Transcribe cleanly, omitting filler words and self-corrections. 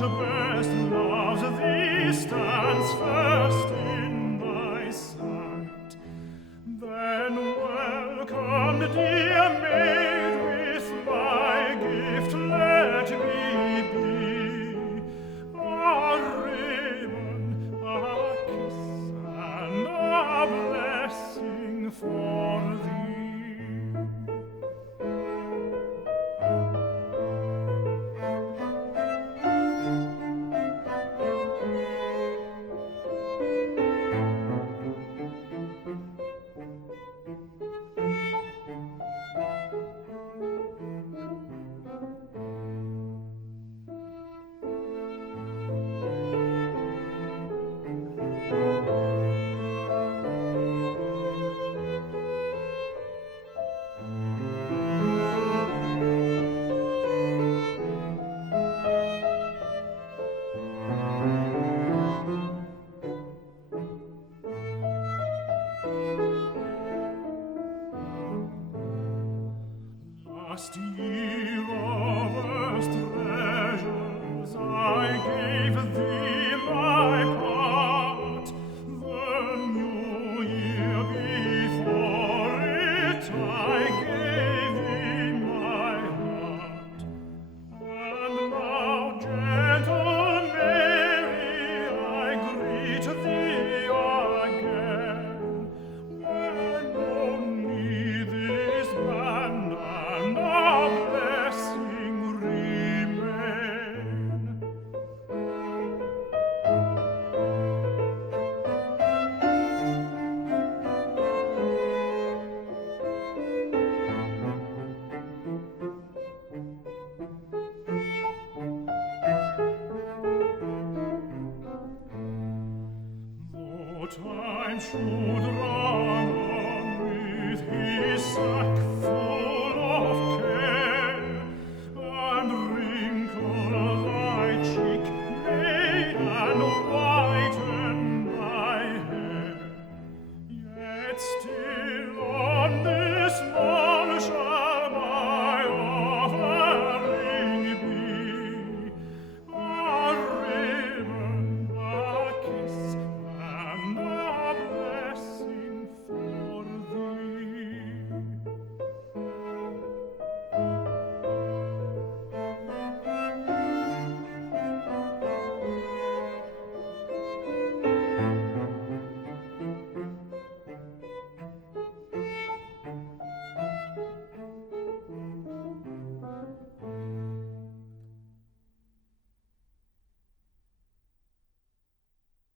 best loves thee stands first in my sight. Then welcome, dear maid, with my gift let me be a ribbon, a kiss, and a blessing for thee. Last year of earth's treasures I gave thee my part. The new year before it I gave thee my heart. And now, gentle Mary, I greet thee again, when only this band and a blessing remain. Though time should